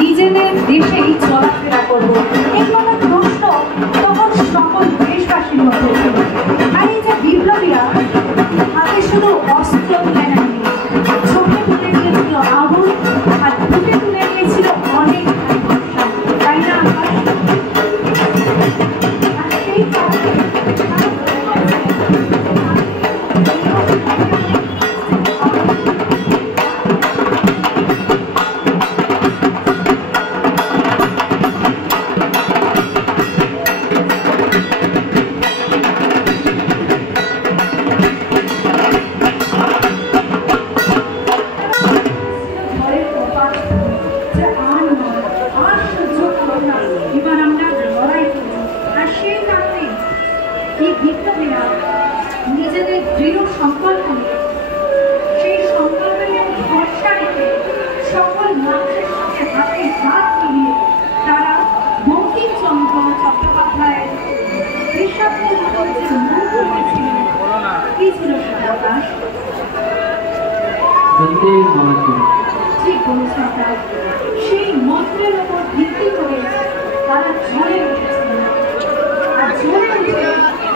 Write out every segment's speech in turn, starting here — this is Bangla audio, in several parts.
নিজেদের দেশেই চলাফেরা করবো, এগুলো প্রশ্ন তখন সকল দেশবাসীর মধ্যে ছিল। আর এই যে বিপ্লবীরা হাতে শুধু অস্ত্র তুলে নেয়নি, চোখে তুলে নিয়েছিল আগুন, আর বুকে তুলে নিয়েছিল অনেক ভালোবাসা, তাই না? নিজেদের দৃঢ় সংকল্প নিয়ে, সেই সংকল্পকে ভরসা রেখে সকল মানুষের সাথে হাতে হাত মিলিয়ে তারা বঙ্কিমচন্দ্র চট্টোপাধ্যায়ের দেশাত্মের উপর যে মন্ত্র হয়েছিল, কি ছিল সেটা? আকাশ ঠিক বলেছ আকাশ। সেই মন্ত্রের উপর ভিত্তি করে তারা জ্বলে উঠেছিল, আর জ্বলে উঠে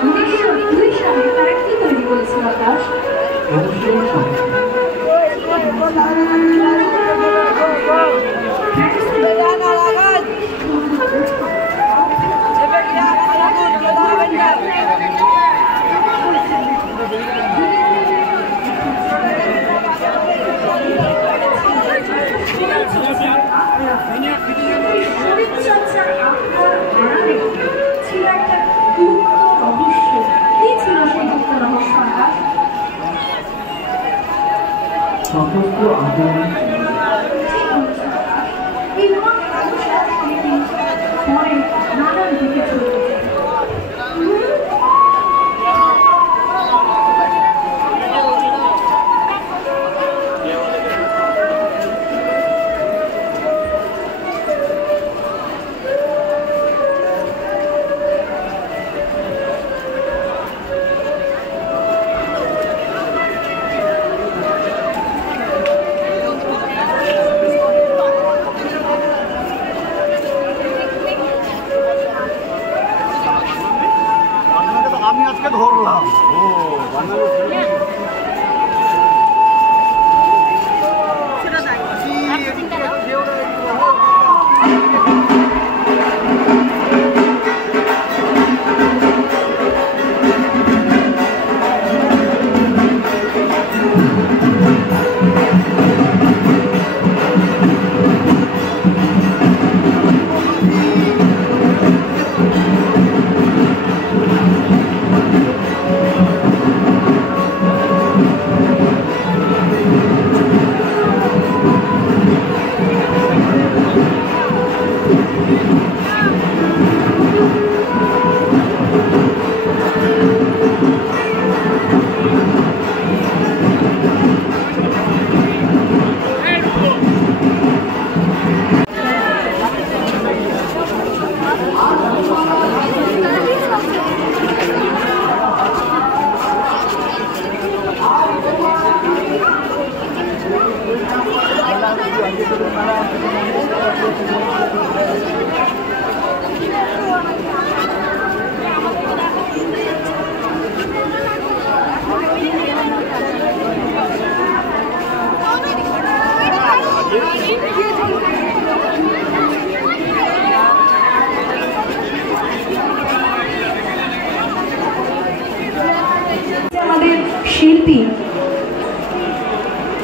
1902 সালে তারা কি তৈরি করেছিল আকাশ? নানান দিকে আমি আজকে ধরলাম। শিল্পী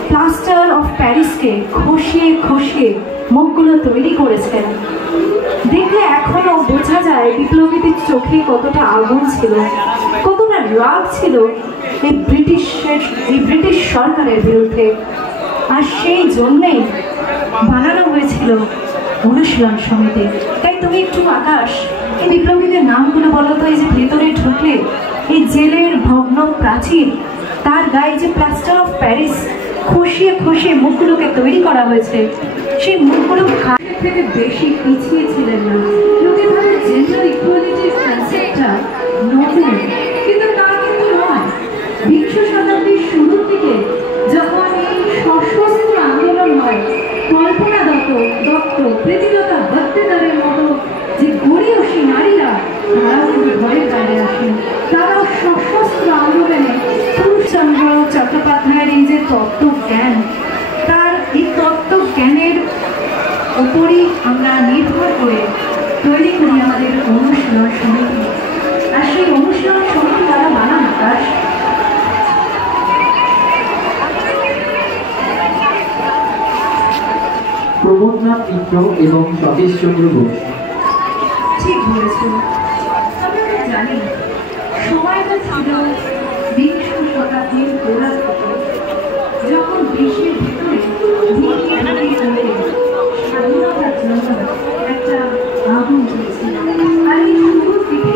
প্লাস্টার অফ প্যারিসকে ঘষিয়ে ঘষিয়ে মুখগুলো তৈরি করেছেন। দেখলে এখনো বোঝা যায় বিপ্লবীদের চোখে কতটা আগুন ছিল, কতটা রাগ ছিল এই ব্রিটিশ সরকারের বিরুদ্ধে। আর সেই জন্যেই বানানো হয়েছিল অনুশীলন সমিতি। তাই তুমি একটু আকাশ এই বিপ্লবীদের নামগুলো বলো তো। এই যে ভেতরে ঢুকলে এই জেলের ভগ্ন প্রাচীর, তার গায়ে যে প্লাস্টার অফ প্যারিস খসিয়ে খসিয়ে মুখগুলোকে তৈরি করা হয়েছে, সেই মুখগুলো কাজের থেকে বেশি পিছিয়ে ছিলেন না। লোকে ভাবে জেন্ডার ইকুয়ালিটির কনসেপ্টটা নতুন, কিন্তু তা কিন্তু নয়। বিংশ শতাব্দীর শুরুর দিকে যখন এই সশস্ত্র আন্দোলন হয়, কল্পনা মতো দত্ত প্রীতিলতা দত্তেদারের মতো যে গড়িয়সী নারীরা তারাও কিন্তু ঘরের বাইরে আসেন, তারাও সশস্ত্র আন্দোলনে পুরুষচন্দ্র চট্টোপাধ্যায়ের এই যে তত্ত্বজ্ঞান, তার এই তত্ত্বজ্ঞানের উপরই আমরা নির্ভর করে তৈরি করি আমাদের অনুশীলন সমিতি। আর সেই অনুশীলন সমিতি দ্বারা বানান আকাশ প্রবোধনাথ মিত্র এবং সতীশচন্দ্র ঘোষ। ঠিক বলেছেন। তবে আমরা জানি সময়টা ছিল বিংশ শতাব্দীর গোড়ার দিকে, যখন দেশের ভিতরে স্বাধীনতার জন্য একটা আগুন চলছিল। আর এই শুরুর দিকে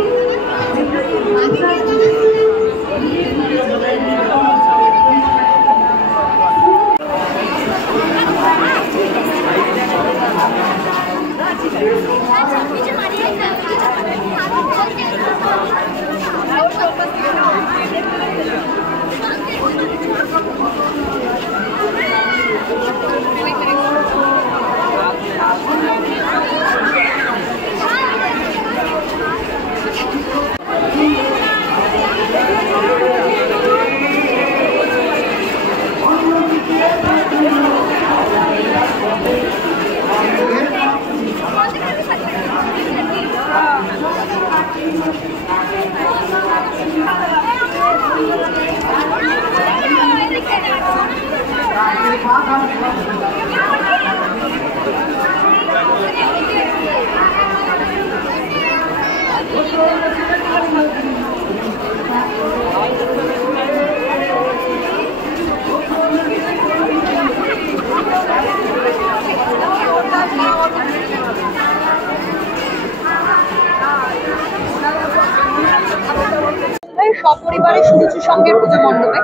সপরিবারে সুরুচি সঙ্গের পুজো মণ্ডপে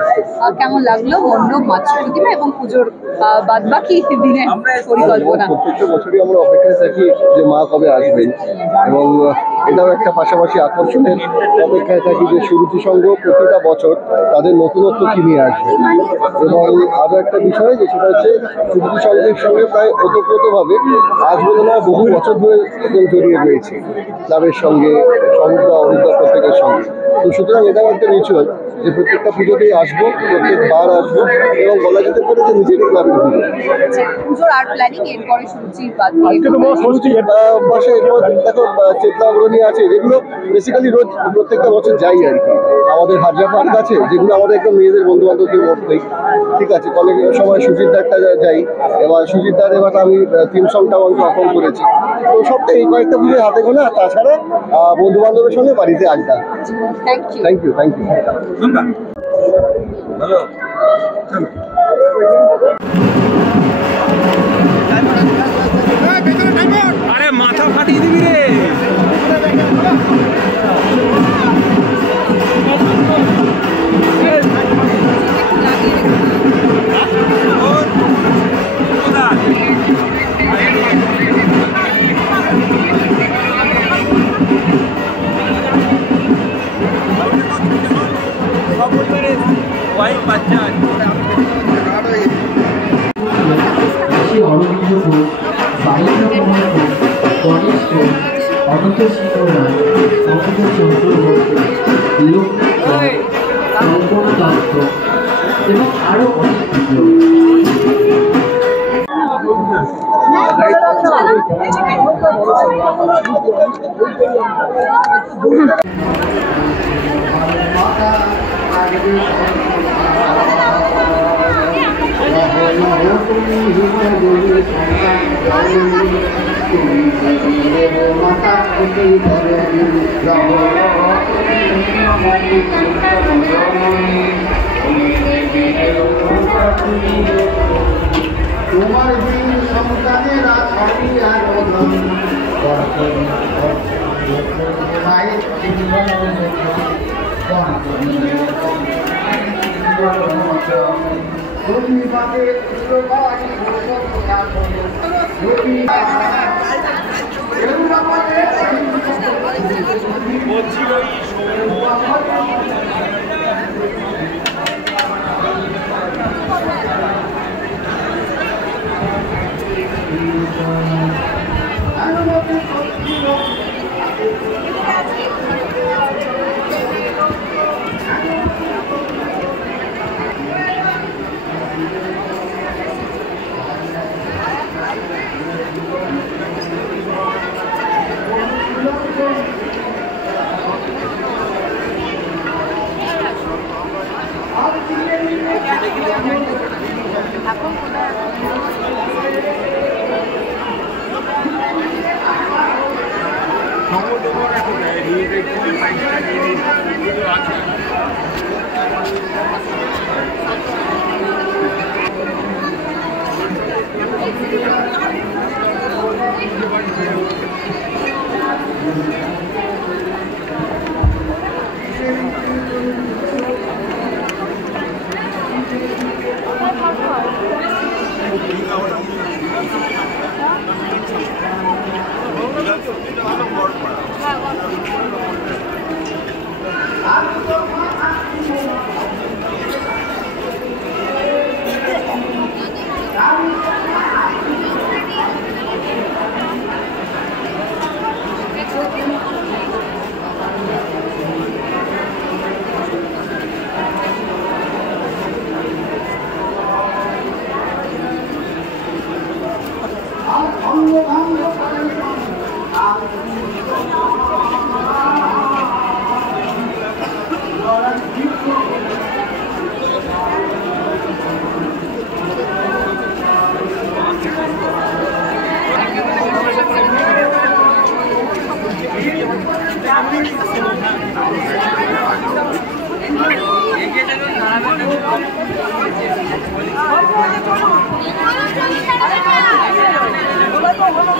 কেমন লাগলো মণ্ডপ, মাতৃ প্রতিমা এবং পুজোর বাদবাকি দিনের পরিকল্পনা? প্রত্যেকটা বছরই আমরা অপেক্ষায় থাকি যে মা কবে আসবেন, এবং এটাও একটা পাশাপাশি আকর্ষণের অপেক্ষায় থাকি যে সুরুচি সংঘ প্রতিটা বছর তাদের নতুনত্ব কি নিয়ে আসবে। এবং আরও একটা বিষয় যে সেটা হচ্ছে সুরুচি সংঘের সঙ্গে প্রায় ওতপ্রোতভাবে আজ বলে না বহু বছর ধরে জড়িয়ে রয়েছে ক্লাবের সঙ্গে, সমুদ্র অরুদ্রা প্রত্যেকের সঙ্গে। তো সুতরাং এটাও একটা রিচুয়াল যে প্রত্যেকটা পুজোতেই আসবো, প্রত্যেকবার আসবো, এবং বলা যেতে পারে যে নিজেরই ক্লাবের পুজো। পুজোর আর প্ল্যানিং এরপরে সুরুচির বাদ বসে এরপর দেখো চেতনা অগ্রণী আছে, যেগুলো বেসিক্যালি রোজ প্রত্যেকটা বছর যাই আর কি। আমাদের হাজরা পার্ক আছে, যেগুলো আমাদের একদম মেয়েদের বন্ধু বান্ধবদের মধ্যেই, ঠিক আছে। কলেজের সময় সুজিতদারটা যাই, এবার সুজিতদার এবার আমি থিম সংটাও আমি পারফর্ম করেছি। তো সবটাই এই কয়েকটা পুজোয় হাতে গোনা, তাছাড়া বন্ধু বান্ধবের সঙ্গে বাড়িতে আড্ডা। Thank you. আরে মাথা ফাটিয়ে দিবি রে। অরবিন্দ ঘোষ, বাহিনী কুমার ঘোষ, গণেশ ঘোষ, অনন্ত সিংহ রায়, অনন্ত চন্দ্র ঘোষ, লক্ষ্মী, কল্পনা দত্ত এবং আরো অনেক লোক। তোমার দিন সন্তানেরা সবই আলোধন বলছিল Thank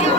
you.